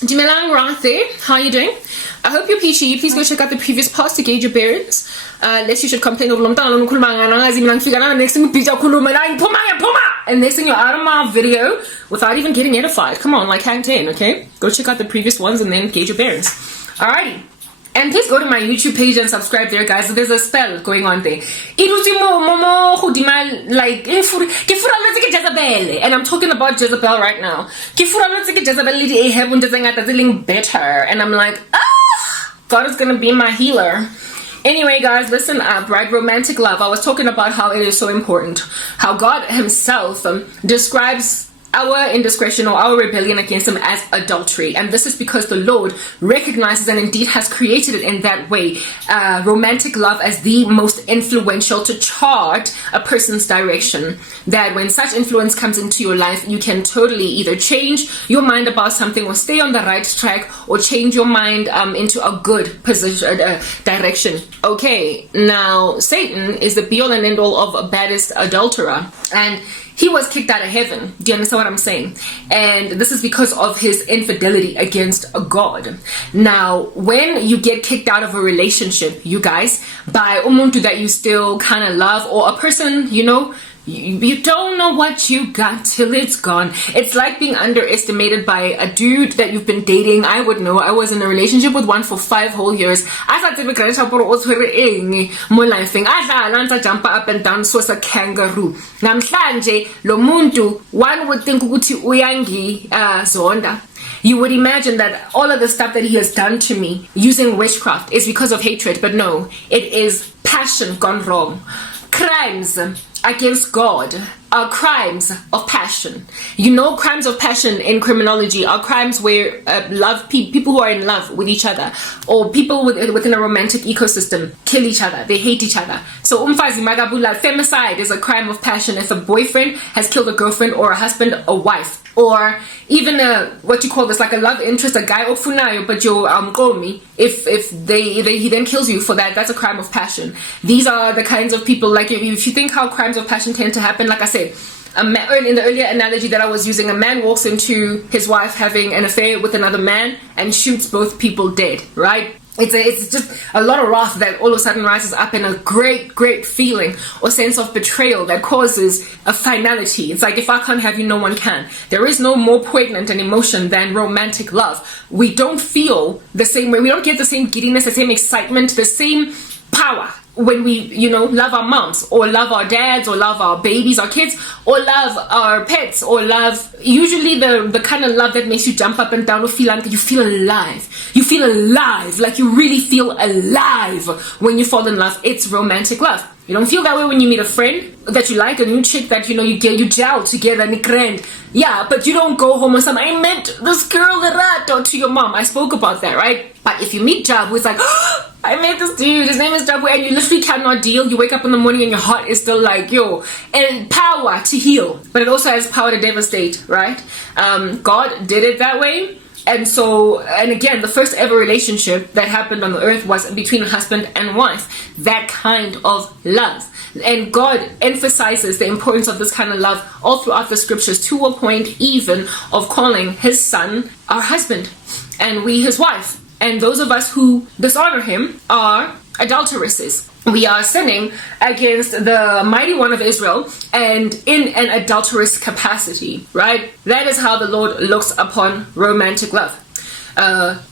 Jimelang Rathe, how are you doing? I hope you're peachy. Please go check out the previous post to gauge your bearings. Lest you should complain of next thing and next thing you're out of my video without even getting edified. Come on, like hang 10, okay? Go check out the previous ones and then gauge your bearings. Alrighty. And please go to my YouTube page and subscribe there, guys. There's a spell going on there. And I'm talking about Jezebel right now. Better. And I'm like, God is going to be my healer. Anyway, guys, listen up, right? Romantic love. I was talking about how it is so important. How God himself describes our indiscretion or our rebellion against him as adultery, and this is because the Lord recognizes and indeed has created it in that way, romantic love as the most influential to chart a person's direction. That when such influence comes into your life, you can totally either change your mind about something or stay on the right track, or change your mind into a good position direction. Okay, now Satan is the be all and end all of baddest adulterer, and he was kicked out of heaven. Do you understand what I'm saying? And this is because of his infidelity against God. Now, when you get kicked out of a relationship, you guys, by umuntu that you still kind of love, or a person, you know, you don't know what you got till it's gone. It's like being underestimated by a dude that you've been dating. I would know. I was in a relationship with one for 5 whole years. I thought I jump up and down so as a kangaroo. Namhlanje lo muntu, one would think ukuthi uyangi zonda. You would imagine that all of the stuff that he has done to me using witchcraft is because of hatred, but no, it is passion gone wrong. Crimes against God are crimes of passion. You know, crimes of passion in criminology are crimes where people who are in love with each other, or people within a romantic ecosystem, kill each other. They hate each other. So umfazi magabula, femicide is a crime of passion if a boyfriend has killed a girlfriend, or a husband a wife, or even what you call this, like a love interest, a guy ofunayo but you me. If he then kills you for that, that's a crime of passion. These are the kinds of people, like if you think how crimes of passion tend to happen, like I said, in the earlier analogy that I was using, a man walks into his wife having an affair with another man and shoots both people dead, right? It's just a lot of wrath that all of a sudden rises up, in a great feeling or sense of betrayal that causes a finality. It's like, if I can't have you, no one can. There is no more poignant an emotion than romantic love. We don't feel the same way. We don't get the same giddiness, the same excitement, the same power when we, you know, love our moms, or love our dads, or love our babies, our kids, or love our pets, or love usually the kind of love that makes you jump up and down, or feel like you feel alive. You feel alive, like you really feel alive when you fall in love. It's romantic love. You don't feel that way when you meet a friend that you like, a new chick that you know you gel together and grand. Yeah, but you don't go home and say, I met this girl to your mom. I spoke about that, right? But if you meet Jabu, it's like, oh, I met this dude, his name is Jabu, and you literally cannot deal. You wake up in the morning and your heart is still like, yo, and power to heal, but it also has power to devastate, right? God did it that way. And so, and again, the first ever relationship that happened on the earth was between a husband and wife. That kind of love. And God emphasizes the importance of this kind of love all throughout the scriptures, to a point even of calling his son our husband and we his wife. And those of us who dishonor him are adulteresses. We are sinning against the mighty one of Israel, and in an adulterous capacity, right? That is how the Lord looks upon romantic love.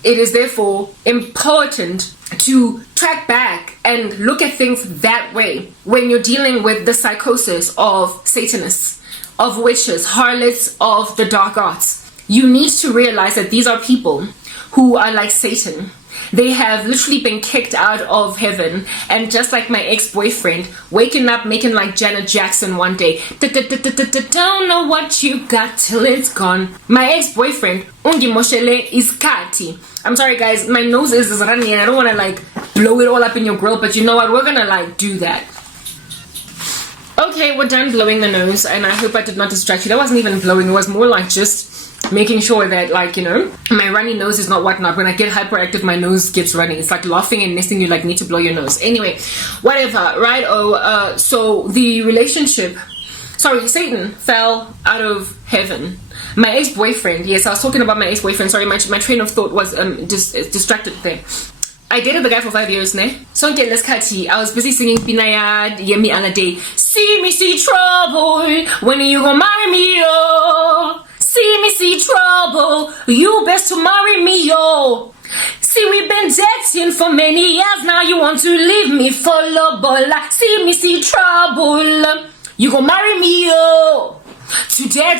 It is therefore important to track back and look at things that way when you're dealing with the psychosis of Satanists, of witches, harlots, of the dark arts. You need to realize that these are people who are like Satan. They have literally been kicked out of heaven, and just like my ex-boyfriend, waking up making like Janet Jackson one day, don't know what you got till it's gone. My ex-boyfriend, ungi moshele is kati. I'm sorry guys, my nose is running and I don't want to like blow it all up in your grill, but you know what, we're gonna like do that. Okay, we're done blowing the nose, and I hope I did not distract you. That wasn't even blowing, it was more like just making sure that, like, you know, my runny nose is not whatnot. When I get hyperactive, my nose gets running. It's like laughing and nesting, you like need to blow your nose. Anyway, whatever, right? So the relationship, Satan fell out of heaven. My ex-boyfriend. Yes, I was talking about my ex-boyfriend. Sorry, my train of thought was distracted there. I dated the guy for 5 years, ne? So I was busy singing Pinaya Yemi Alade. See me see trouble when you gon' marry me, yo. See me see trouble, you best to marry me, yo. See, we've been dating for many years now. You want to leave me for lobola. See me see trouble, you gon' marry me, yo. Today,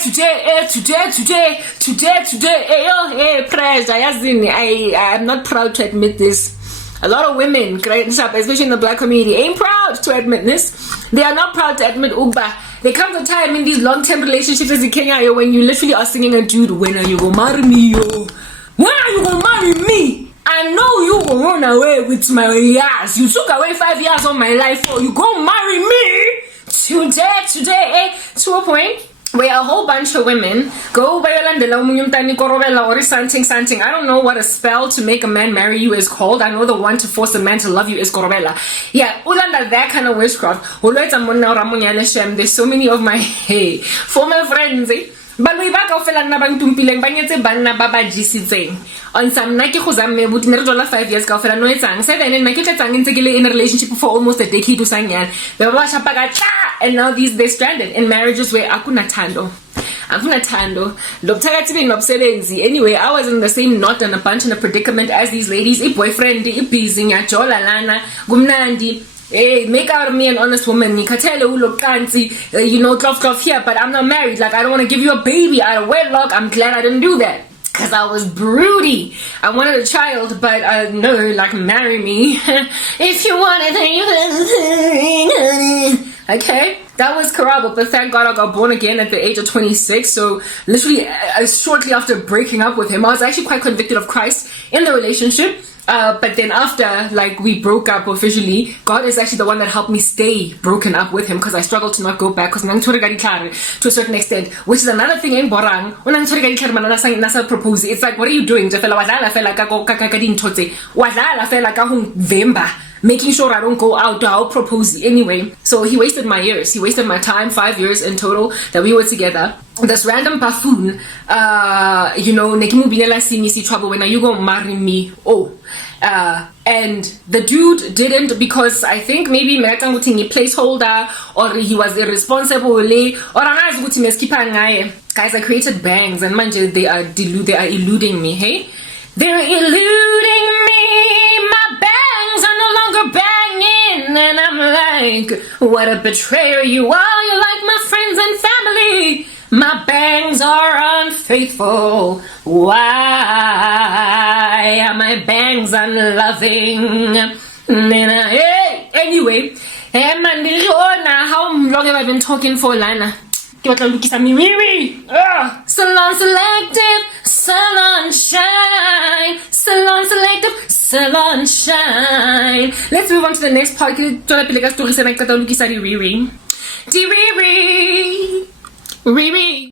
pressure. I'm not proud to admit this. A lot of women, especially in the black community, ain't proud to admit this. They are not proud to admit Ugba. There comes a time in these long-term relationships as in Kenya when you literally are singing a dude, when are you gonna marry me, yo? When are you gonna marry me? I know you gonna run away with my years. You took away 5 years of my life, so you gonna marry me? Today, to a point where a whole bunch of women go by or something. I don't know what a spell to make a man marry you is called. I know the one to force a man to love you is korobela. Yeah, ulanda that kind of witchcraft. There's so many of my former friends. But we back off and bantumpileng banyetse banna baba jisitseng. On some nake go zamme but ne re jola 5 years ka fela no etsang 7 and nake tletsang ntse ke le in a relationship for almost a decade usanyana. Ba ba shapa ka and now they're stranded in marriages where akuna thando. Anyway, I was in the same knot and a bunch in a predicament as these ladies. A boyfriend, a busy, jola lana, gumnandi. Hey, make out of me an honest woman. You know, cloth here, but I'm not married. Like, I don't want to give you a baby out of wedlock. I'm glad I didn't do that. Because I was broody. I wanted a child, but no, like, marry me. If you want it, then you okay? That was Karaba, but thank God I got born again at the age of 26. So literally shortly after breaking up with him, I was actually quite convicted of Christ in the relationship. But then after, like, we broke up officially, God is actually the one that helped me stay broken up with him because I struggled to not go back because to a certain extent, which is another thing in Borang. Propose. It's like, what are you doing? Making sure I don't go out, I'll propose anyway. So he wasted my years. He wasted my time, 5 years in total that we were together. This random buffoon, Nekimu Binela see me see trouble when are you gonna marry me? And the dude didn't because I think maybe he placeholder or he was irresponsible or guys, I created bangs and manje they are eluding me, hey? They're eluding me, my bangs are no longer banging, and I'm like, what a betrayer you are, you're like my friends and family. My bangs are unfaithful. Why are my bangs unloving? Anyway, how long have I been talking for, Lana? Salon selective, salon shine. Salon selective, salon shine. Let's move on to the next part. Riri.